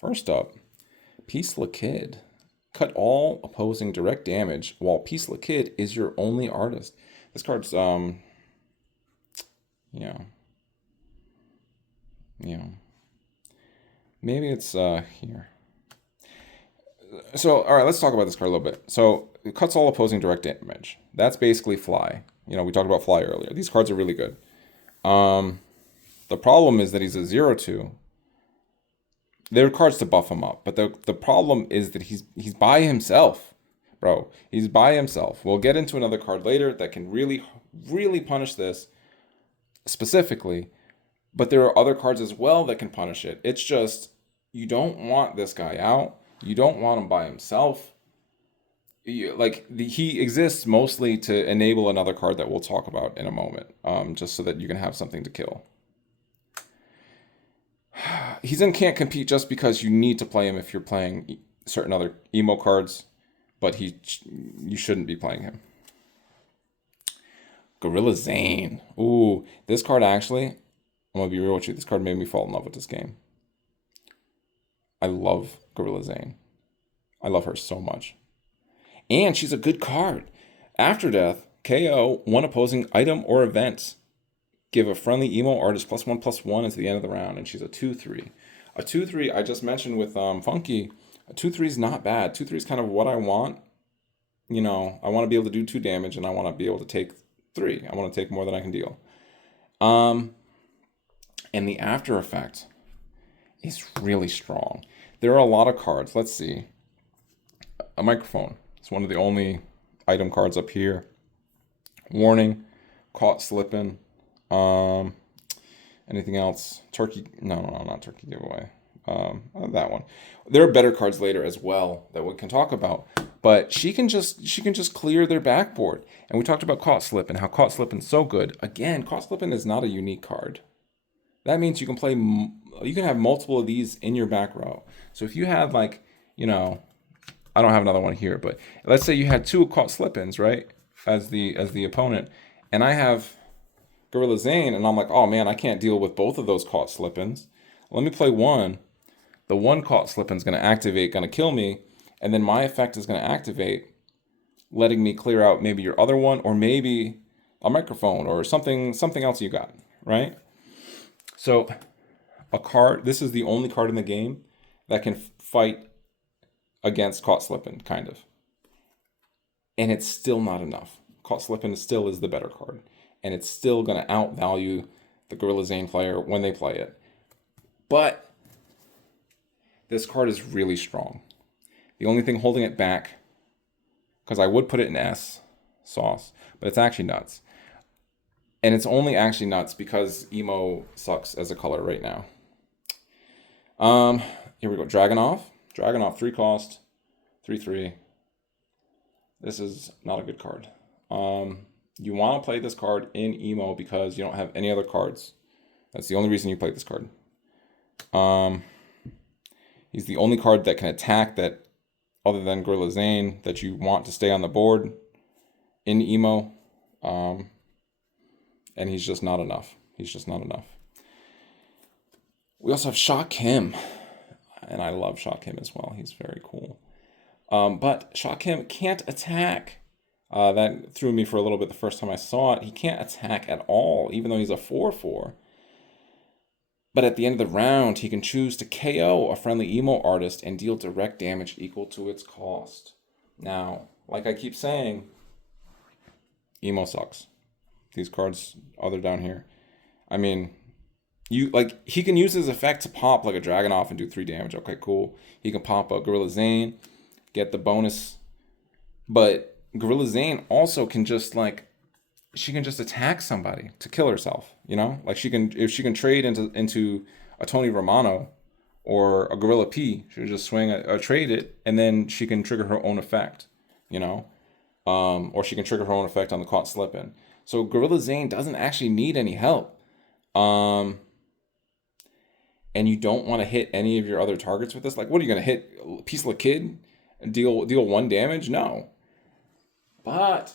First up, Peace Kid. Cut all opposing direct damage while Peace Kid is your only artist. This card's yeah, yeah. Maybe it's here. So, all right, let's talk about this card a little bit. So, it cuts all opposing direct damage. That's basically Fly. You know, we talked about Fly earlier. These cards are really good. The problem is that he's a 0/2. There are cards to buff him up, but the problem is that he's by himself, bro. He's by himself. We'll get into another card later that can really, really punish this specifically, but there are other cards as well that can punish it. It's just, you don't want this guy out. You don't want him by himself. He exists mostly to enable another card that we'll talk about in a moment, just so that you can have something to kill. He's in Can't Compete just because you need to play him if you're playing certain other emo cards, but you shouldn't be playing him. Gorilla Zane. Ooh, this card actually, I'm gonna be real with you. This card made me fall in love with this game. I love Gorilla Zane. I love her so much. And she's a good card. After death, KO one opposing item or event. Give a friendly emo artist +1/+1 at the end of the round, and she's a 2/3. A 2/3 I just mentioned with Funky. A 2/3 is not bad. 2/3 is kind of what I want. You know, I want to be able to do 2 damage, and I want to be able to take 3. I want to take more than I can deal. And the after effect is really strong. There are a lot of cards. Let's see. A microphone. It's one of the only item cards up here. Warning. Caught slipping. Anything else? Turkey? No, not turkey giveaway. That one. There are better cards later as well that we can talk about. But she can just clear their backboard. And we talked about Caught Slipping, how Caught Slipping's so good. Again, Caught Slipping is not a unique card. That means you can have multiple of these in your back row. So if you have I don't have another one here, but let's say you had 2 Caught Slippins, right? As the opponent, and I have Gorilla Zane, and I'm like, oh man, I can't deal with both of those Caught Slippins. Let me play one. The one Caught Slippin's going to activate, going to kill me, and then my effect is going to activate, letting me clear out maybe your other one, or maybe a microphone, or something else you got, right? So this is the only card in the game that can fight against Caught Slippin', kind of. And it's still not enough. Caught Slippin' still is the better card. And it's still going to outvalue the Gorilla Zane player when they play it. But this card is really strong. The only thing holding it back, because I would put it in S sauce, but it's actually nuts. And it's only actually nuts because emo sucks as a color right now. Here we go. Dragonoff, 3 cost, 3/3. This is not a good card. You want to play this card in emo because you don't have any other cards. That's the only reason you play this card. He's the only card that can attack that, other than Gorilla Zane, that you want to stay on the board in emo. And he's just not enough. We also have Shock Him. And I love Shock Him as well. He's very cool. But Shock Him can't attack. That threw me for a little bit the first time I saw it. He can't attack at all, even though he's a 4/4. But at the end of the round, he can choose to KO a friendly emo artist and deal direct damage equal to its cost. Now, like I keep saying, emo sucks. These cards, other down here. I mean, he can use his effect to pop like a Dragonoff and do 3 damage. Okay, cool. He can pop a Gorilla Zane, get the bonus. But Gorilla Zane also can just she can just attack somebody to kill herself, you know? Like if she can trade into a Tony Romano or a Gorilla P, she'll just swing trade it, and then she can trigger her own effect, you know? Or she can trigger her own effect on the Caught Slippin'. So Gorilla Zane doesn't actually need any help. And you don't want to hit any of your other targets with this. Like, what are you going to hit? Peace Kid and deal 1 damage? No. But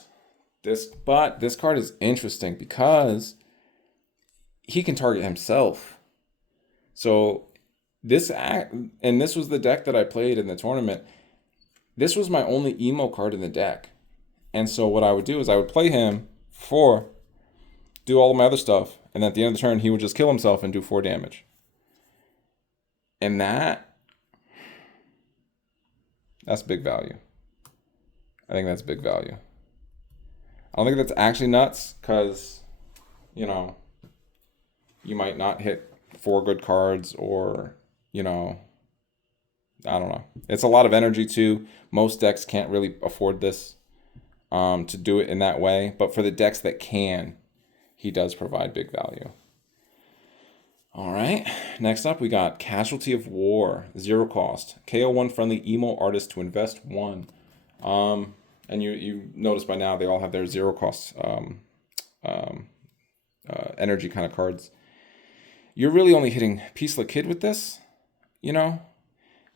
this card is interesting because he can target himself. So and this was the deck that I played in the tournament. This was my only emo card in the deck. And so what I would do is I would play him for 4, do all of my other stuff, and at the end of the turn, he would just kill himself and do 4 damage. And that's big value. I think that's big value. I don't think that's actually nuts because, you know, you might not hit 4 good cards or, you know, I don't know. It's a lot of energy too. Most decks can't really afford this to do it in that way. But for the decks that can, he does provide big value. All right. Next up, we got Casualty of War, 0 cost. KO 1 friendly emo artist to invest 1. And you notice by now they all have their 0 cost energy kind of cards. You're really only hitting Peace Kid with this, you know?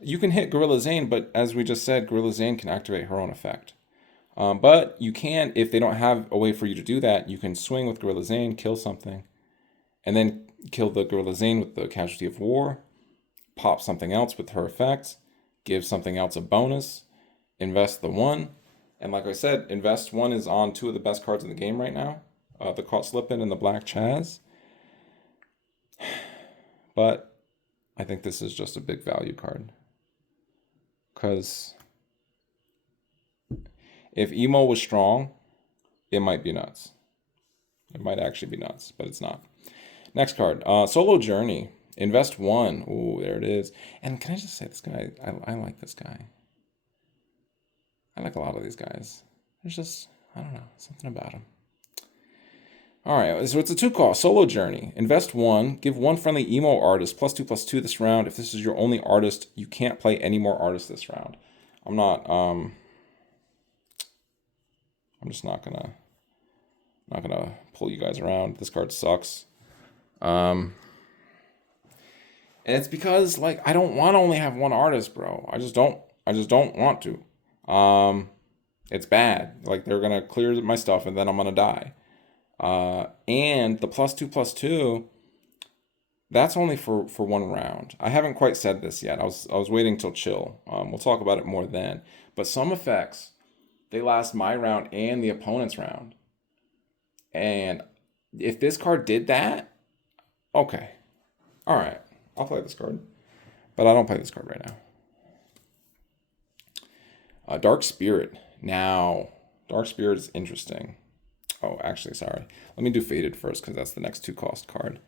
You can hit Gorilla Zane, but as we just said, Gorilla Zane can activate her own effect. But you can, if they don't have a way for you to do that, you can swing with Gorilla Zane, kill something, and then kill the Gorilla Zane with the Casualty of War, pop something else with her effects, give something else a bonus, invest the 1. And like I said, invest 1 is on 2 of the best cards in the game right now, the Caught Slippin' and the Black Chaz. But I think this is just a big value card. Because if emo was strong, it might be nuts. It might actually be nuts, but it's not. Next card, Solo Journey. Invest 1. Ooh, there it is. And can I just say, this guy, I like this guy. I like a lot of these guys. There's just, I don't know, something about him. All right, so it's a 2 cost, Solo Journey. Invest 1, give 1 friendly emo artist +2/+2 this round. If this is your only artist, you can't play any more artists this round. I'm just not gonna pull you guys around. This card sucks. And it's because like I don't want to only have 1 artist, bro. I just don't want to. It's bad. Like they're gonna clear my stuff and then I'm gonna die. And the +2/+2, that's only for 1 round. I haven't quite said this yet. I was waiting till chill. We'll talk about it more then. But some effects, they last my round and the opponent's round. And if this card did that, okay. All right. I'll play this card. But I don't play this card right now. Dark Spirit. Now, Dark Spirit is interesting. Oh, actually, sorry. Let me do Faded first because that's the next 2 cost card.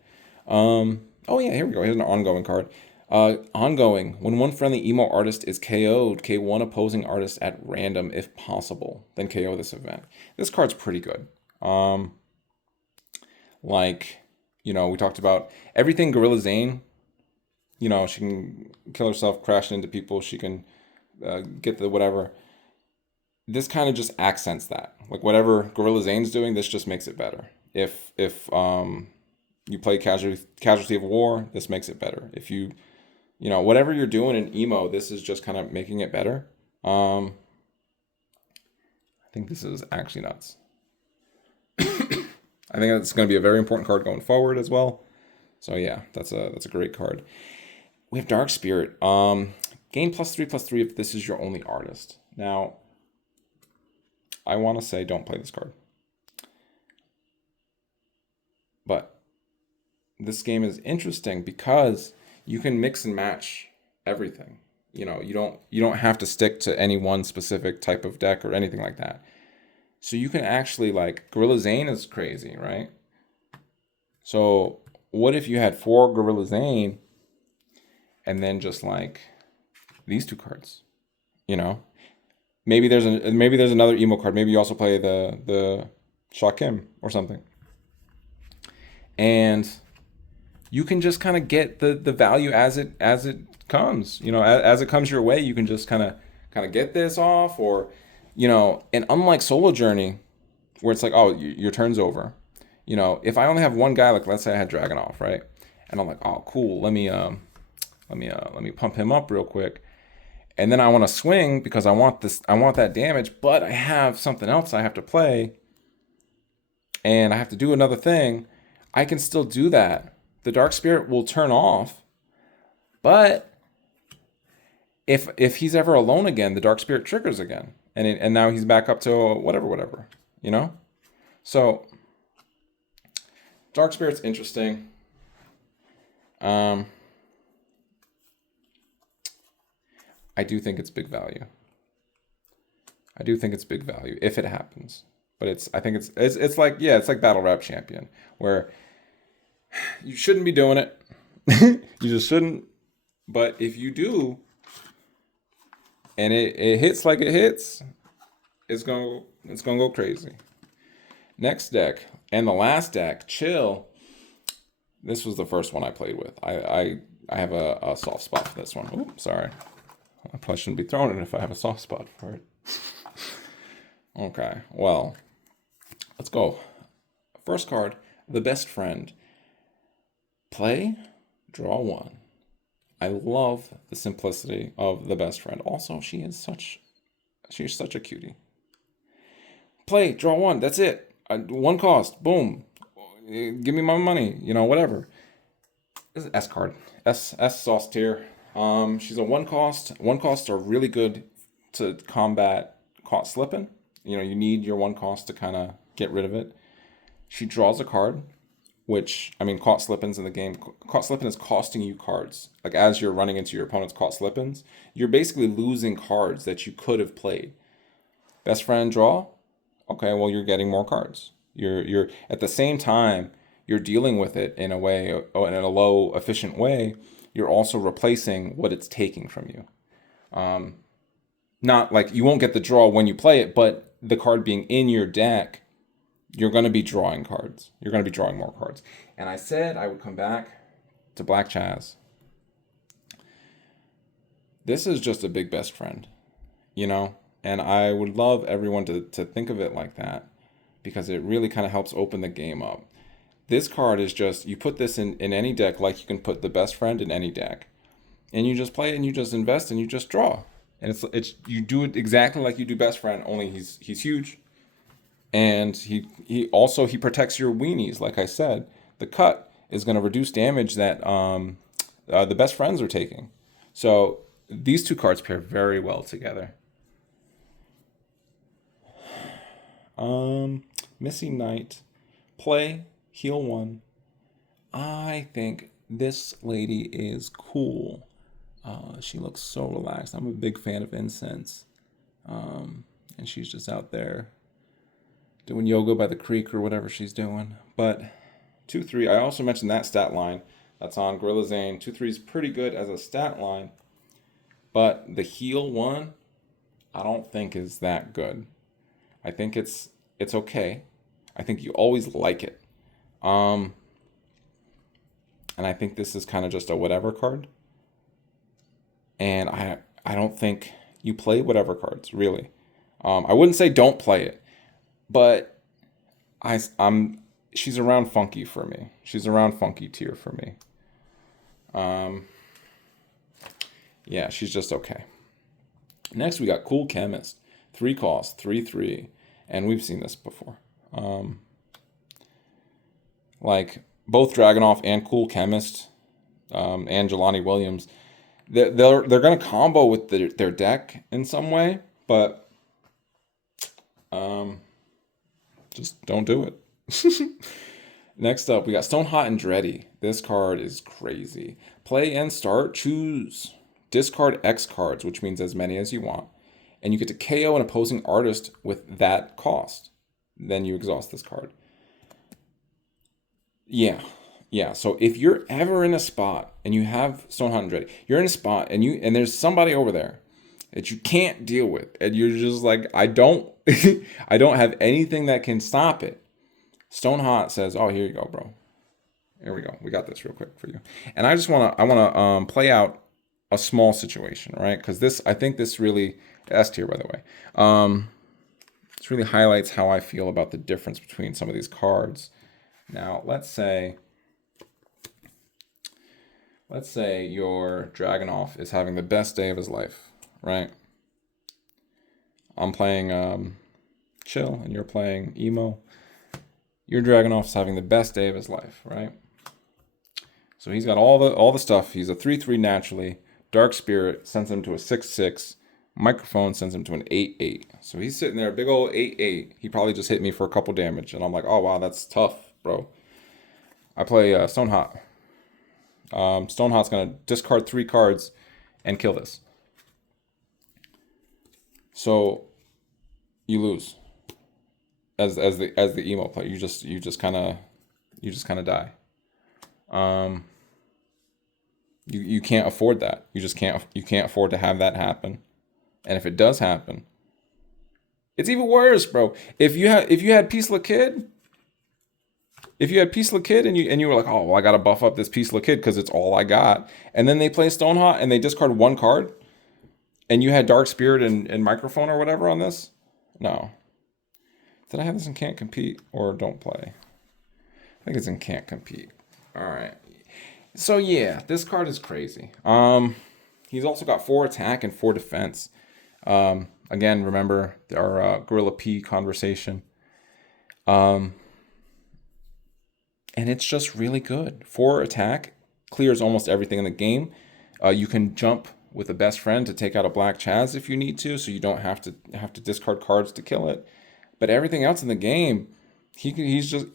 Oh, yeah, here we go. Here's an ongoing card. Ongoing. When 1 friendly emo artist is KO'd, K1 opposing artist at random if possible. Then KO this event. This card's pretty good. Like, you know, we talked about everything Gorilla Zane. You know, she can kill herself crashing into people. She can get the whatever. This kind of just accents that. Like whatever Gorilla Zane's doing, this just makes it better. If you play Casualty of War, this makes it better. If you know, whatever you're doing in emo, this is just kind of making it better. I think this is actually nuts. I think it's going to be a very important card going forward as well. So yeah, that's a great card. We have Dark Spirit. Gain +3/+3 if this is your only artist. Now, I want to say don't play this card. But this game is interesting because you can mix and match everything. You know, you don't have to stick to any one specific type of deck or anything like that. So you can actually, like, Gorilla Zane is crazy, right? So what if you had 4 Gorilla Zane and then just like these 2 cards, you know? Maybe there's another emo card. Maybe you also play the Shakim or something. And you can just kind of get the value as it comes. You know, as it comes your way, you can just kind of get this off, or you know, and unlike Solo Journey, where it's like, oh, your turn's over. You know, if I only have 1 guy, like let's say I had Dragunov, right? And I'm like, oh, cool. Let me pump him up real quick. And then I want to swing because I want that damage, but I have something else I have to play. And I have to do another thing. I can still do that. The Dark Spirit will turn off, But if he's ever alone again, the Dark Spirit triggers again, and now he's back up to whatever, you know. So Dark Spirit's interesting. I do think it's big value. I do think it's big value if it happens. But I think it's like, yeah, it's like Battle Rap Champion, where you shouldn't be doing it. You just shouldn't. But if you do, and it hits like it hits, it's gonna go crazy. Next deck, and the last deck, Chill. This was the first one I played with. I have a soft spot for this one. Oops, sorry. I probably shouldn't be throwing it if I have a soft spot for it. Okay, well, let's go. First card, the Best Friend. Play, draw one. I love the simplicity of the Best Friend. Also, she's such a cutie. Play, draw one. That's it. One cost. Boom. Give me my money. You know, whatever. This is S card. S sauce tier. She's a one cost. One costs are really good to combat caught slipping. You know, you need your one cost to kind of get rid of it. She draws a card, which, I mean, caught slippins in the game. Caught slippin is costing you cards. Like, as you're running into your opponent's caught slippins, you're basically losing cards that you could have played. Best Friend, draw. Okay, well, you're getting more cards. You're at the same time you're dealing with it in a way, in a low efficient way. You're also replacing what it's taking from you. Not like you won't get the draw when you play it, but the card being in your deck, you're going to be drawing cards. You're going to be drawing more cards. And I said I would come back to Black Chaz. This is just a big Best Friend, you know? And I would love everyone to think of it like that, because it really kind of helps open the game up. This card is just, you put this in any deck like you can put the Best Friend in any deck. And you just play it and you just invest and you just draw. And it's you do it exactly like you do Best Friend, only he's huge. And he also protects your weenies, like I said. The cut is going to reduce damage that the Best Friends are taking. So these two cards pair very well together. Missing Knight. Play, heal one. I think this lady is cool. She looks so relaxed. I'm a big fan of Incense. And she's just out there doing yoga by the creek or whatever she's doing. But 2-3, I also mentioned that stat line. That's on Gorilla Zane. 2-3 is pretty good as a stat line. But the heal one, I don't think is that good. I think it's okay. I think you always like it. And I think this is kind of just a whatever card. And I don't think you play whatever cards, really. I wouldn't say don't play it, but she's around funky for me. She's around funky tier for me. Yeah, she's just okay. Next, we got Cool Chemist. 3 cost, 3/3. And we've seen this before. Like, both Dragunov and Cool Chemist, and Jelani Williams, they're going to combo with their deck in some way, but just don't do it. Next up, we got Stonehot Andretti. This card is crazy. Play and start, choose. Discard X cards, which means as many as you want. And you get to KO an opposing artist with that cost. Then you exhaust this card. Yeah. So if you're ever in a spot and you have Stonehot Andretti, you're in a spot and there's somebody over there that you can't deal with, and you're just like, I don't have anything that can stop it. Stonehot says, "Oh, here you go, bro. Here we go. We got this real quick for you." And I want to play out a small situation, right? Because I think this really S tier, by the way. This really highlights how I feel about the difference between some of these cards. Now, let's say your Dragunov is having the best day of his life, right? I'm playing Chill, and you're playing Emo. Your Dragunov's having the best day of his life, right? So he's got all the stuff. He's a 3/3 naturally. Dark Spirit sends him to a 6/6. Microphone sends him to an 8/8. So he's sitting there, big old 8/8. He probably just hit me for a couple damage, and I'm like, oh wow, that's tough, bro. I play Stonehot. Stonehot's gonna discard 3 cards and kill this. So you lose as the emo player. You just kind of die. You can't afford that. You can't afford to have that happen. And if it does happen, it's even worse, bro. If you had Peaceful Kid, and you were like, oh well, I gotta buff up this Peaceful Kid because it's all I got, and then they play Stonehot and they discard 1 card, and you had Dark Spirit and Microphone or whatever on this, no. Did I have this in Can't Compete or Don't Play? I think it's in Can't Compete. All right. So yeah, this card is crazy. He's also got 4 attack and 4 defense. Again, remember our Gorilla P conversation. And it's just really good. 4 attack clears almost everything in the game. You can jump with a best friend to take out a Black Chaz if you need to, so you don't have to discard cards to kill it. But everything else in the game, he's just,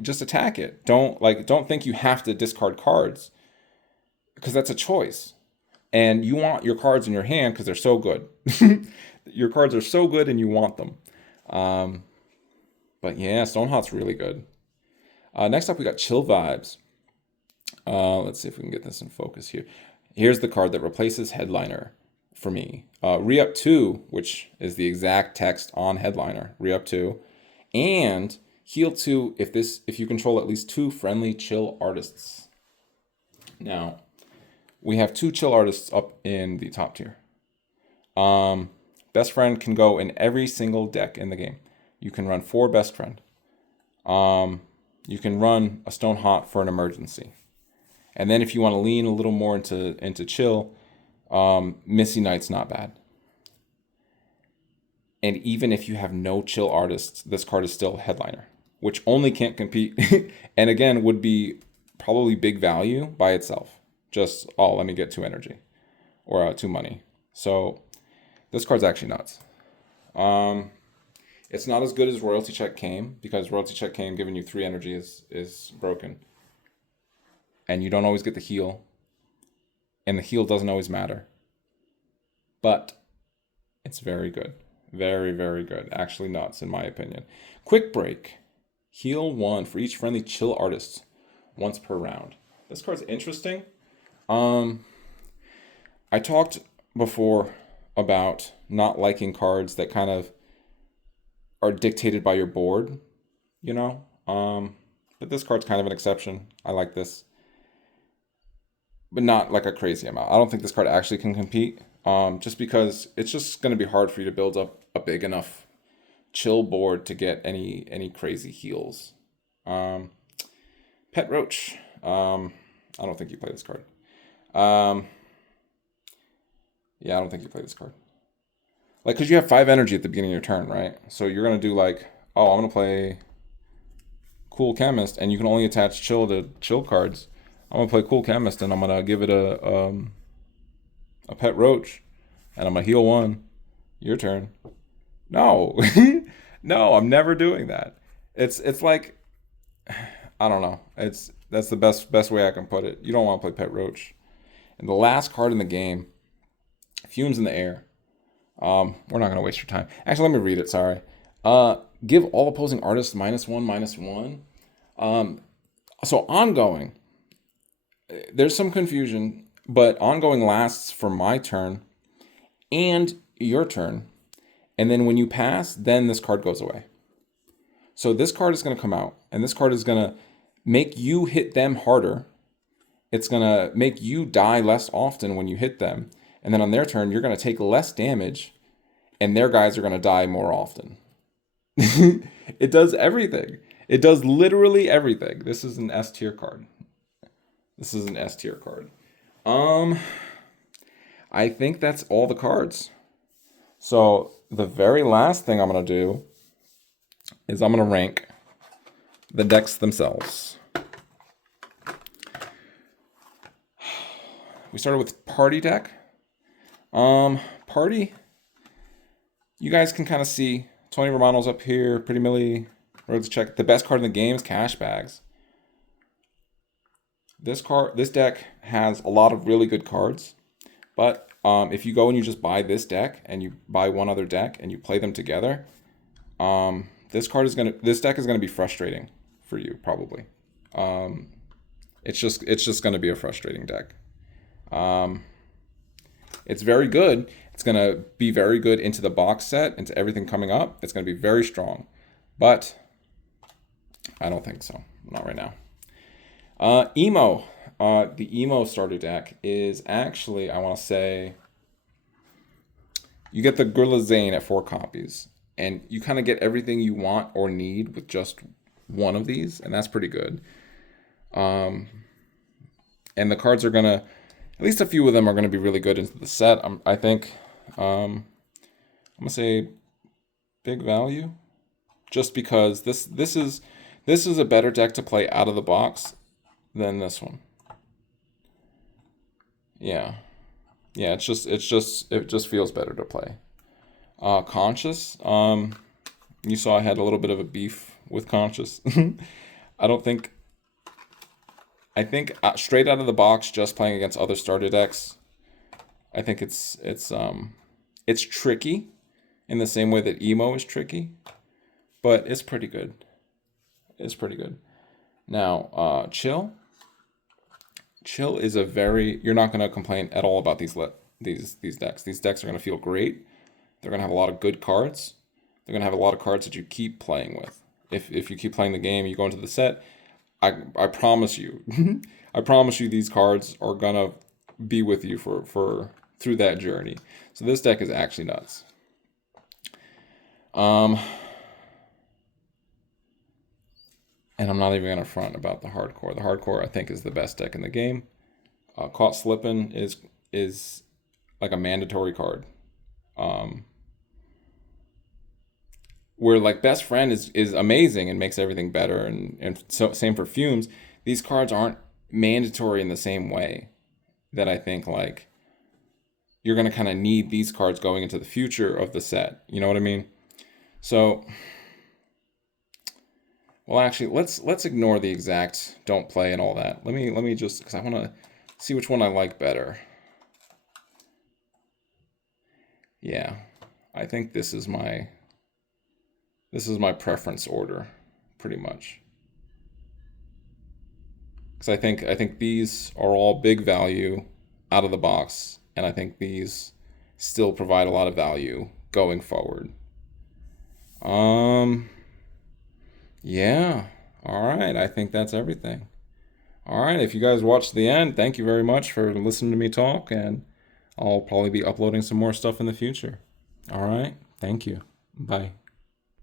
just attack it. Don't think you have to discard cards, because that's a choice. And you want your cards in your hand because they're so good. Your cards are so good and you want them. But yeah, Stonehot's really good. Next up, we got Chill Vibes. Let's see if we can get this in focus here. Here's the card that replaces Headliner for me. Re-up 2, which is the exact text on Headliner. Re-up 2. And heal 2 if you control at least 2 friendly chill artists. Now, we have 2 chill artists up in the top tier. Best Friend can go in every single deck in the game. You can run 4 Best Friend. You can run a Stonehot for an emergency. And then if you want to lean a little more into chill, Missy Knight's not bad. And even if you have no chill artists, this card is still Headliner, which only Can't Compete, and again would be probably big value by itself. Just, let me get 2 energy or 2 money. So this card's actually nuts. It's not as good as Royalty Check Came, because Royalty Check Came giving you 3 energy is broken. And you don't always get the heal. And the heal doesn't always matter. But it's very good. Very, very good. Actually nuts, in my opinion. Quick Break. Heal 1 for each friendly chill artist once per round. This card's interesting. I talked before about not liking cards that kind of are dictated by your board, but this card's kind of an exception. I like this, but not like a crazy amount. I don't think this card actually can compete, just because it's just going to be hard for you to build up a big enough chill board to get any crazy heals. Pet Roach. I don't think you play this card. Yeah, I don't think you play this card. Because you have 5 energy at the beginning of your turn, right? So you're going to do I'm going to play Cool Chemist, and you can only attach chill to chill cards. I'm going to play Cool Chemist, and I'm going to give it a Pet Roach, and I'm going to heal 1. Your turn. No. No, I'm never doing that. It's like, I don't know. That's the best way I can put it. You don't want to play Pet Roach. And the last card in the game, Fumes in the Air. We're not going to waste your time. Actually, let me read it. Sorry. Give all opposing artists -1/-1. So ongoing. There's some confusion, but ongoing lasts for my turn and your turn. And then when you pass, then this card goes away. So this card is going to come out, and this card is going to make you hit them harder. It's going to make you die less often when you hit them. And then on their turn, you're going to take less damage, and their guys are going to die more often. It does everything. It does literally everything. This is an S tier card. I think that's all the cards. So the very last thing I'm going to do is I'm going to rank the decks themselves. We started with Party deck. Party, you guys can kind of see Tony Romano's up here, Pretty Millie, Roads Check. The best card in the game is Cash Bags. This deck has a lot of really good cards, but if you go and you just buy this deck and you buy one other deck and you play them together, this deck is gonna be frustrating for you probably. It's just gonna be a frustrating deck. It's very good. It's gonna be very good into the box set, into everything coming up. It's gonna be very strong, but I don't think so. Not right now. Emo. The Emo starter deck is actually, I want to say, you get the Gorilla Zane at 4 copies, and you kind of get everything you want or need with just one of these, and that's pretty good. And the cards are gonna, at least a few of them are gonna be really good into the set. I think, I'm gonna say big value, just because this is a better deck to play out of the box than this one. Yeah. It just feels better to play. Conscious. You saw I had a little bit of a beef with Conscious. I think straight out of the box, just playing against other starter decks, I think it's tricky in the same way that Emo is tricky, but it's pretty good. It's pretty good. Now, Chill. Chill is you're not going to complain at all about these decks. These decks are going to feel great. They're going to have a lot of good cards. They're going to have a lot of cards that you keep playing with. If you keep playing the game, you go into the set, I promise you, I promise you these cards are going to be with you for through that journey. So this deck is actually nuts. And I'm not even going to front about the Hardcore. The Hardcore, I think, is the best deck in the game. Caught Slippin' is like a mandatory card. Where like Best Friend is amazing and makes everything better, and so same for Fumes. These cards aren't mandatory in the same way that I think like you're going to kind of need these cards going into the future of the set. You know what I mean? So... Well, actually, let's ignore the exact don't play and all that. Let me just, because I want to see which one I like better. Yeah, I think this is my preference order, pretty much. Because I think these are all big value out of the box, and I think these still provide a lot of value going forward. Yeah. All right. I think that's everything. All right. If you guys watched the end, thank you very much for listening to me talk, and I'll probably be uploading some more stuff in the future. All right. Thank you. Bye.